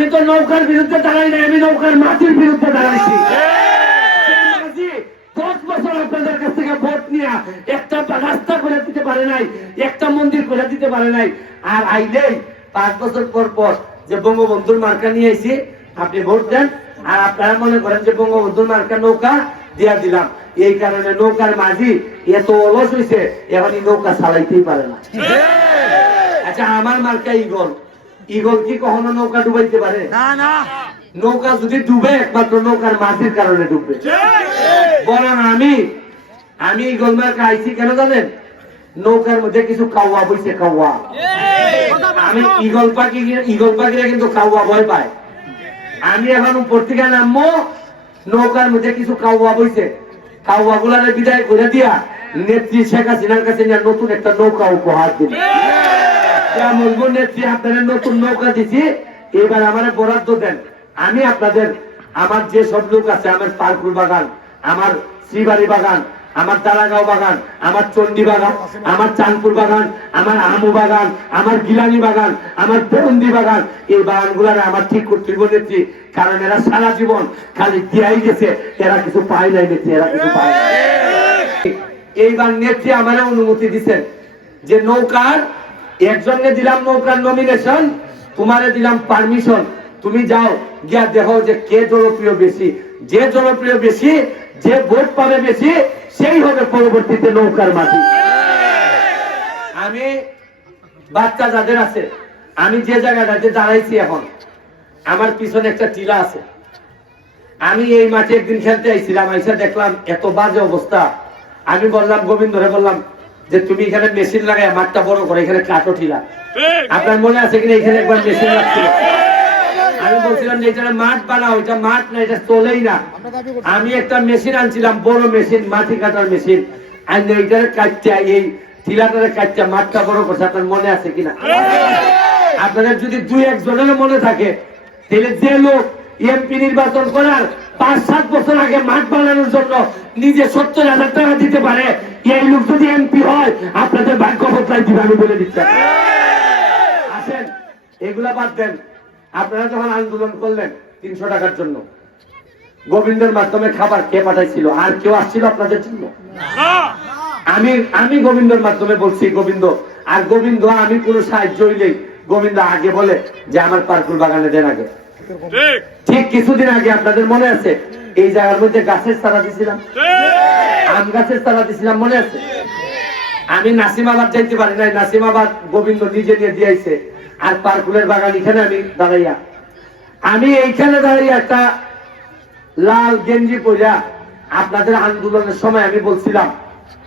আমি তো নৌকার বিরুদ্ধে দাঁড়াই না আমি নৌকার মাটির বিরুদ্ধে দাঁড়াইছি। দশ বছর আপনাদের কাছ থেকে ভোট নিয়ে একটা রাস্তা করে দিতে পারে নাই একটা মন্দির করে দিতে পারে নাই। আর আইলেই পাঁচ বছর পর পর যে বঙ্গবন্ধুর মার্কা নিয়ে আইছি আপনি ভোট দেন। আর আপনারা মনে করেন যে বঙ্গবন্ধুর মার্কা নৌকা দিয়া দিলাম। এই কারণে নৌকার মাঝি এত অলস হয়েছে এখন এই নৌকা চালাইতেই পারে না। আচ্ছা আমার মার্কা ইগল ইগল কি কখনো নৌকা ডুবাইতে পারে? না না। নৌকা যদি ডুবে একমাত্র নৌকার মাঝির কারণে ডুববে। বলেন আমি আমি ইগল মার্কা আইছি কেন জানেন? নৌকার মধ্যে কিছু কাউয়া বইছে কাউয়া। আমি ইগল পাখি ইগল পাখিরা কিন্তু কাউয়া ভয় পায়। আমি এখন উপর থেকে নামবো নৌকার মধ্যে কিছু কাউয়া বইছে। কাউয়া গুলারে বিদায় করে দিয়া নেত্রী শেখ হাসিনার কাছে নতুন একটা নৌকা উপহার দিল নতুন নৌকা দিছি, এবার আমার বরাদ্দ দেন। আমি আপনাদের, আমার যে সব লোক আছে, আমার বাগান, আমার শ্রীবাড়ি বাগান, আমার তারাগাঁও বাগান, আমার চণ্ডী বাগান, আমার চাঁদপুর বাগান, আমার আমু বাগান, আমার গিলানি বাগান, আমার বাগান, এই আমার ঠিক করতে নেত্রী। কারণ এরা সারা জীবন খালি দিয়াই গেছে, এরা কিছু পায় নাই নেত্রী, এরা কিছু পায় নাই। এইবার নেত্রী আমার অনুমতি দিচ্ছেন যে নৌকার একজনকে দিলাম নৌকার নমিনেশন তোমারে দিলাম পারমিশন তুমি যাও, গিয়া দেখো যে কে জনপ্রিয় বেশি। যে জনপ্রিয় বেশি, যে ভোট পাবে বেশি, সেই হবে পরবর্তীতে নৌকার মাঝি আমি বাচ্চা যাদের আছে, আমি যে জায়গাটাতে দাঁড়াইছি এখন, আমার পিছনে একটা টিলা আছে। আমি এই মাঠে একদিন খেলতে আইছিলাম, আইসা দেখলাম এত বাজে অবস্থা। আমি বললাম, গোবিন্দরে বললাম যে তুমি এখানে মেশিন লাগাই মাঠটা বড় করে, এখানে কাটো ঠিলা। আপনার মনে আছে কিনা এখানে একবার মেশিন লাগছিল আমি বলছিলাম যে এটা মাঠ বানাও, এটা মাঠ না, এটা চলেই না। আমি একটা মেশিন আনছিলাম, বড় মেশিন মাটি কাটার মেশিন আর এইটারে কাটতে এই টিলাটারে কাটতে মাঠটা বড় করছে, আপনার মনে আছে কিনা? আপনাদের যদি দুই একজনের মনে থাকে, তাহলে যে লোক এমপি নির্বাচন করার পাঁচ সাত বছর আগে মাঠ বানানোর জন্য নিজে সত্তর হাজার টাকা দিতে পারে, এই লোক যদি এমপি হয়, আপনাদের ভাগ্য দিবে, আমি বলে দিচ্ছি। আসেন, এগুলা বাদ দেন। আপনারা যখন আন্দোলন করলেন তিনশো টাকার জন্য, গোবিন্দের মাধ্যমে খাবার কে পাঠাইছিল? আর কেউ আসছিল আপনাদের জন্য? আমি আমি গোবিন্দর মাধ্যমে বলছি, গোবিন্দ, আর গোবিন্দ, আমি কোনো সাহায্য হইলেই গোবিন্দ আগে বলে যে, আমার পার্কুল বাগানে দেন আগে। ঠিক। কিছুদিন আগে আপনাদের মনে আছে এই জায়গার মধ্যে গাছের চারা দিছিলাম? আম গাছের চারা দিছিলাম মনে আছে? আমি নাসিমাবাদ যাইতে পারি নাই নাসিমাবাদ গোবিন্দ নিজে নিয়ে দিয়েছে আর পার্কুলের বাগান এখানে আমি দাঁড়াইয়া। আমি এইখানে দাঁড়িয়ে একটা লাল গেঞ্জি পরিয়া আপনাদের আন্দোলনের সময় আমি বলছিলাম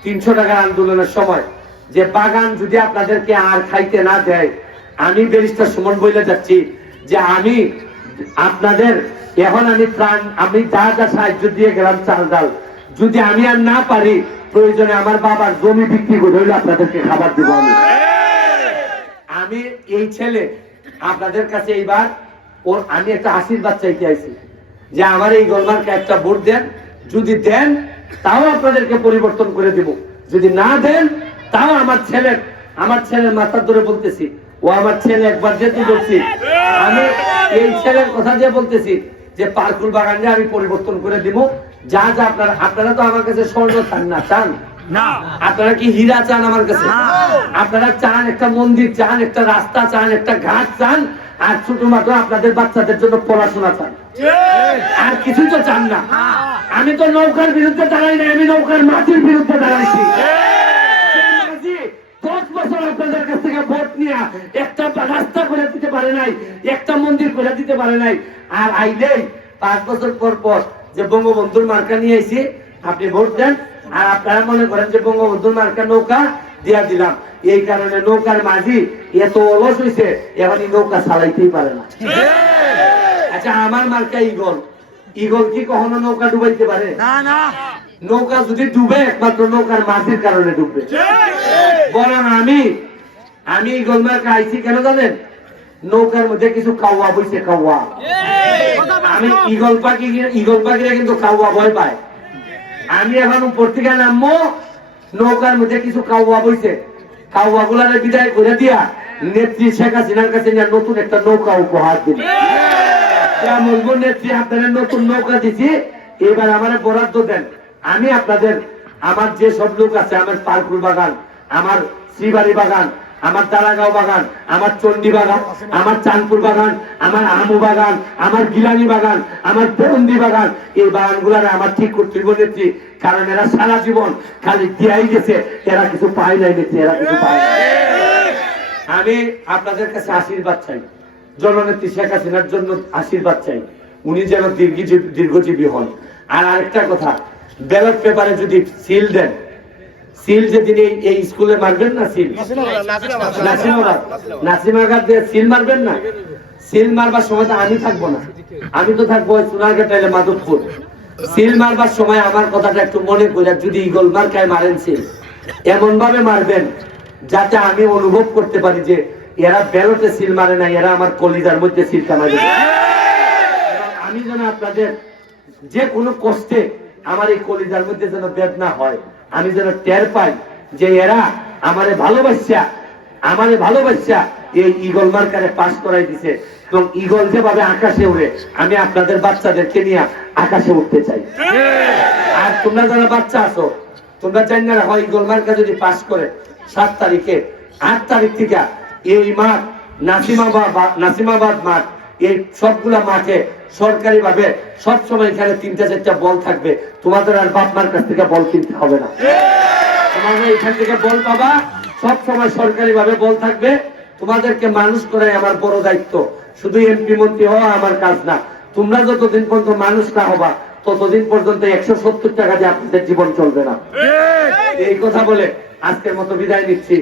তিনশো টাকার আন্দোলনের সময় যে বাগান যদি আপনাদেরকে আর খাইতে না দেয় আমি ব্যারিস্টার সুমন বইলে যাচ্ছি যে আমি আপনাদের এখন আমি ত্রাণ আমি যা যা সাহায্য দিয়ে গেলাম চাল ডাল, যদি আমি আর না পারি, প্রয়োজনে আমার বাবার জমি বিক্রি করে হইলে আপনাদেরকে খাবার দিব আমি। আমি এই ছেলে, আপনাদের কাছে এইবার, ওর, আমি একটা আশীর্বাদ চাইতে আইছি, যে আমার এই গলমার্কে একটা ভোট দেন, যদি দেন, তাও আপনাদেরকে পরিবর্তন করে দিব। যদি না দেন, তাও আমার ছেলের আমার ছেলের মাথার ধরে বলতেছি ও আমার ছেলে একবার যেতে বলছি আমি এই ছেলের কথা দিয়ে বলতেছি যে পার্কুল বাগানে আমি পরিবর্তন করে দিব যা যা আপনারা আপনারা তো আমার কাছে স্বর্ণ চান না চান? আপনারা কি হীরা চান আমার কাছে? আপনারা চান একটা মন্দির চান একটা রাস্তা চান একটা ঘাট চান আর শুধুমাত্র আপনাদের বাচ্চাদের জন্য পড়াশোনা চান। আর কিছুই তো চান না। আমি তো নৌকার বিরুদ্ধে দাঁড়াই না আমি নৌকার মাটির বিরুদ্ধে দাঁড়াইছি। আপনাদের কাছ থেকে ভোট নিয়ে একটা রাস্তা করে দিতে পারে নাই একটা মন্দির করে দিতে পারে নাই। আর আইলেই পাঁচ বছর পর পর যে বঙ্গবন্ধুর মার্কা নিয়ে এসে আপনি ভোট দেন। আর আপনারা মনে করেন যে বঙ্গবন্ধুর মার্কা নৌকা দিয়া দিলাম। এই কারণে নৌকার মাঝি এত অলস হয়েছে এখন নৌকা চালাইতেই পারে না। আচ্ছা আমার মার্কা ইগল ইগল কি কখনো নৌকা ডুবাইতে পারে? না না। নৌকা যদি ডুবে একমাত্র নৌকার মাঝির কারণে ডুববে। বলেন আমি আমি ইগল মার্কা আইছি কেন জানেন? নৌকার মধ্যে কিছু কাউয়া বইছে, কাউয়া। আমি ইগল পাখি ইগল পাখিরা কিন্তু কাউয়া ভয় পায়। আমি এখন উপর থেকে নামবো, নৌকার মধ্যে কিছু কাউয়া বইছে। কাউয়া গুলারে বিদায় করে দিয়া নেত্রী শেখ হাসিনার কাছে নতুন একটা নৌকা উপহার দিল। বলব, নেত্রী, আপনাদের নতুন নৌকা দিছি। এবার আমার বরাদ্দ দেন। আমি আপনাদের, আমার যে সব লোক আছে, আমার পারকুল বাগান আমার শ্রীবাড়ি বাগান, আমার তারাগাঁও বাগান, আমার চণ্ডী বাগান, আমার চাঁদপুর বাগান, আমার আমু বাগান, আমার গিলানি বাগান, আমার বন্দি বাগান, এই বাগানগুলার আমার ঠিক করতে নেত্রী, কারণ এরা সারা জীবন খালি দিয়াই গেছে, এরা কিছু পায় নাই নেত্রী, এরা কিছু পায় নাই। আমি আপনাদের কাছে আশীর্বাদ চাই। জননেত্রী শেখ হাসিনার জন্য আশীর্বাদ চাই। উনি যেন দীর্ঘজীবী দীর্ঘজীবী হন। আর আরেকটা কথা, ব্যালট পেপারে যদি সিল দেন সিল যেদিন এই স্কুলে মারবেন না সিল নাসিমাবাদ নাসিমাবাদ সিল মারবেন না? সিল মারবার সময় তো আমি থাকব না। আমি তো থাকব ওই সোনারঘাট টাইলে মাধবপুর। সিল মারবার সময় আমার কথাটা একটু মনে করে যদি ইগল মার্কায় মারেন সিল এমন ভাবে মারবেন যাতে আমি অনুভব করতে পারি যে এরা ব্যালটে সিল মারে না এরা আমার কলিজার মধ্যে মারে এবং আমি যেন আপনাদের যে কোনো কষ্টে আমার এই কলিজার মধ্যে যেন বেদনা হয় আমি যেন টের পাই যে এরা আমারে ভালোবাসা আমারে ভালোবাসা এই ইগল মার্কারে পাস করাই দিছে। এবং ইগল যেভাবে আকাশে উড়ে আমি আপনাদের বাচ্চাদেরকে নিয়ে আকাশে উঠতে চাই। আর তোমরা যারা বাচ্চা আছো তোমরা জানি না হয় ইগল মার্কা যদি পাস করে সাত তারিখে আট তারিখ থেকে এই মাঠ নাসিমাবাদ নাসিমাবাদ মাঠ এই সবগুলা মাঠে সরকারি ভাবে সবসময় এখানে তিনটা চারটা বল থাকবে। তোমাদের আর বাপ মার কাছ থেকে বল কিনতে হবে না। তোমাদের এখান থেকে বল পাবা সব সময় সরকারি ভাবে বল থাকবে। তোমাদেরকে মানুষ করাই আমার বড় দায়িত্ব। শুধু এমপি মন্ত্রী হওয়া আমার কাজ না তোমরা যতদিন পর্যন্ত মানুষ না হবা ততদিন পর্যন্ত একশো সত্তর টাকা দিয়ে আপনাদের জীবন চলবে না। এই কথা বলে আজকের মতো বিদায় নিচ্ছি।